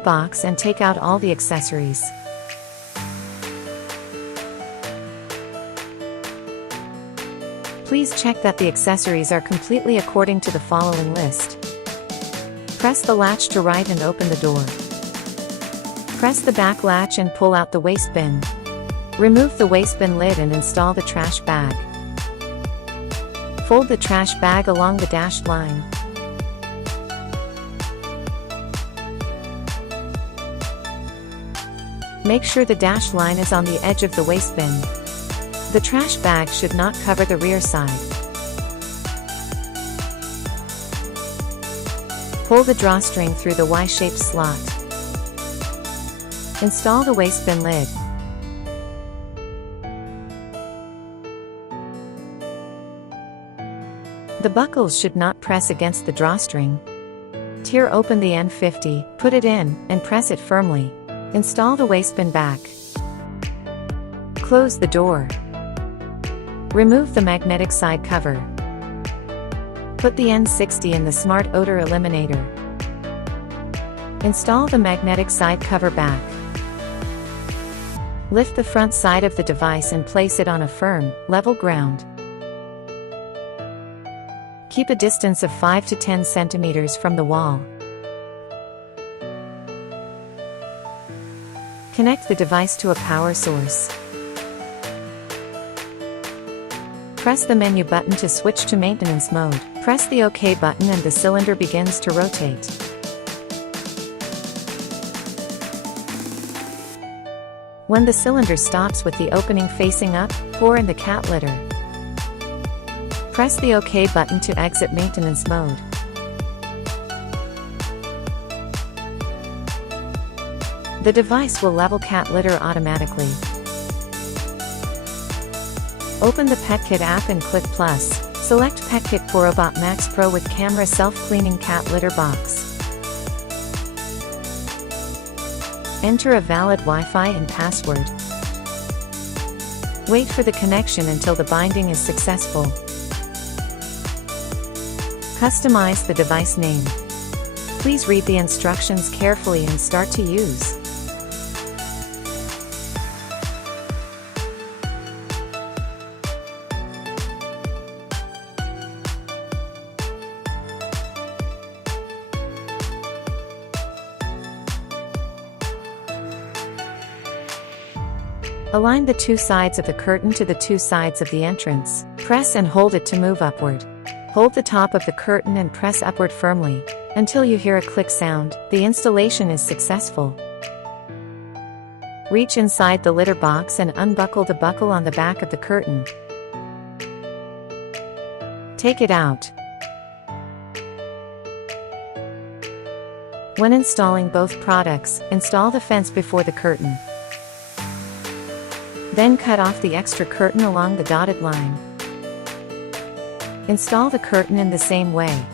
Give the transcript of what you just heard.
box and take out all the accessories. Please check that the accessories are completely according to the following list. Press the latch to right and open the door. Press the back latch and pull out the waste bin. Remove the waste bin lid and install the trash bag. Fold the trash bag along the dashed line. Make sure the dashed line is on the edge of the waste bin. The trash bag should not cover the rear side. Pull the drawstring through the Y-shaped slot. Install the waste bin lid. The buckles should not press against the drawstring. Tear open the N50, put it in, and press it firmly. Install the waste bin back. Close the door. Remove the magnetic side cover. Put the N60 in the Smart Odor Eliminator. Install the magnetic side cover back. Lift the front side of the device and place it on a firm, level ground. Keep a distance of 5 to 10 centimeters from the wall. Connect the device to a power source. Press the menu button to switch to maintenance mode. Press the OK button and the cylinder begins to rotate. When the cylinder stops with the opening facing up, pour in the cat litter. Press the OK button to exit maintenance mode. The device will level cat litter automatically. Open the PETKIT app and click plus. Select PETKIT Purobot Max Pro with camera self-cleaning cat litter box. Enter a valid Wi-Fi and password. Wait for the connection until the binding is successful. Customize the device name. Please read the instructions carefully and start to use. Align the two sides of the curtain to the two sides of the entrance. Press and hold it to move upward. Hold the top of the curtain and press upward firmly. Until you hear a click sound, the installation is successful. Reach inside the litter box and unbuckle the buckle on the back of the curtain. Take it out. When installing both products, install the fence before the curtain. Then cut off the extra curtain along the dotted line. Install the curtain in the same way.